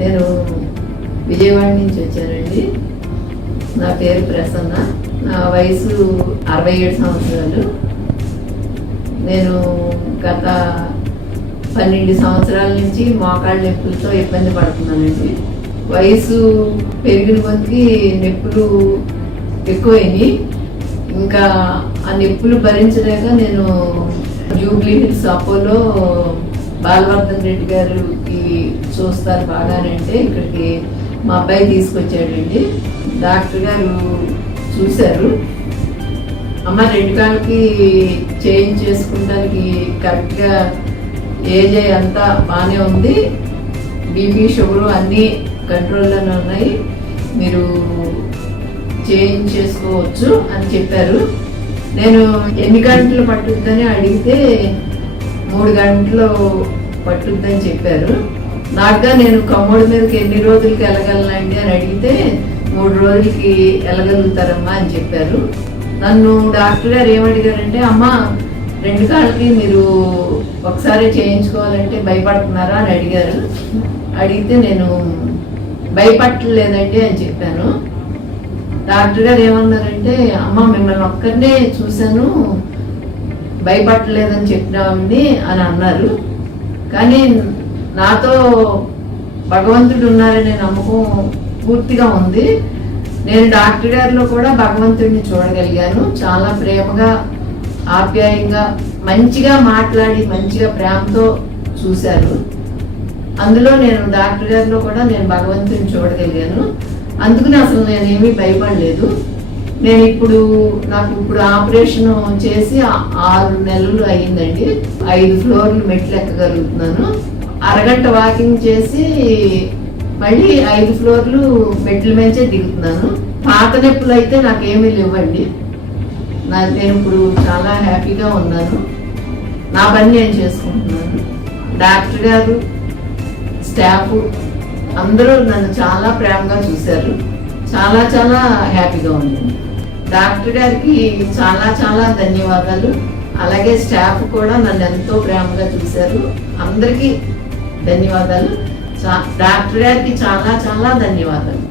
నేను విజయవాడ నుంచి వచ్చానండి. నా పేరు ప్రసన్న. నా వయసు 67 సంవత్సరాలు. నేను గత 12 సంవత్సరాల నుంచి మోకాళ్ళ నొప్పులతో ఇబ్బంది పడుతున్నానండి. వయసు పెరిగిన కొద్దికి నొప్పులు ఎక్కువైనాయి. ఇంకా ఆ నొప్పులు భరించలేక నేను Jubilee hills Apollo Balavardhan Reddy గారికి చూస్తారు బాగానంటే ఇక్కడికి మా అబ్బాయి తీసుకొచ్చాడండి. డాక్టర్ గారు చూశారు. అమ్మ 2 కాళ్ళకి చేంజ్ చేసుకోవడానికి కరెక్ట్గా ఏజ్ అంతా బాగానే ఉంది, బీపీ షుగరు అన్నీ కంట్రోల్లోనే ఉన్నాయి, మీరు చేంజ్ చేసుకోవచ్చు అని చెప్పారు. నేను ఎన్ని గంటలు పట్టుద్దని అడిగితే 3 గంటలు పట్టుద్దని చెప్పారు. నాకుగా నేను కమ్మోడి మీదకి ఎన్ని రోజులకి వెళ్ళగలనండి అని అడిగితే 3 రోజులకి వెళ్ళగలుగుతారమ్మా అని చెప్పారు. నన్ను డాక్టర్ గారు ఏమడిగారంటే, అమ్మ 2 కాళ్ళకి మీరు ఒకసారి చేయించుకోవాలంటే భయపడుతున్నారా అని అడిగారు. అడిగితే నేను భయపడలేదండి అని చెప్పాను. డాక్టర్ గారు ఏమన్నారంటే, అమ్మ మిమ్మల్ని ఒక్కరినే చూశాను, భయపడలేదని చెప్పినామండి అని అన్నారు. కానీ నాతో భగవంతుడు ఉన్నారనే నమ్మకం పూర్తిగా ఉంది. నేను డాక్టర్ గారిలో కూడా భగవంతుడిని చూడగలిగాను. చాలా ప్రేమగా, ఆప్యాయంగా, మంచిగా మాట్లాడి మంచిగా ప్రేమతో చూశారు. అందులో నేను డాక్టర్ గారిలో కూడా నేను భగవంతుడిని చూడగలిగాను. అందుకని అసలు నేనేమీ భయపడలేదు. నాకు ఇప్పుడు ఆపరేషన్ చేసి 6 నెలలు అయ్యిందండి. 5 ఫ్లోర్లు మెట్లు ఎక్కగలుగుతున్నాను. అరగంట వాకింగ్ చేసి మళ్ళీ 5 ఫ్లోర్లు మెట్ల మించే దిగుతున్నాను. పాత నొప్పులు అయితే నాకేమీ లేవండి. నేను ఇప్పుడు చాలా హ్యాపీగా ఉన్నాను. నా పని నేను చేసుకుంటున్నాను. డాక్టర్ గారు, స్టాఫ్ అందరూ నన్ను చాలా ప్రేమగా చూశారు. చాలా చాలా హ్యాపీగా ఉంది. డాక్టర్ గారికి చాలా చాలా ధన్యవాదాలు. అలాగే స్టాఫ్ కూడా నన్ను ఎంతో ప్రేమగా చూశారు. అందరికీ ధన్యవాదాలు. డాక్టర్ గారికి చాలా చాలా ధన్యవాదాలు.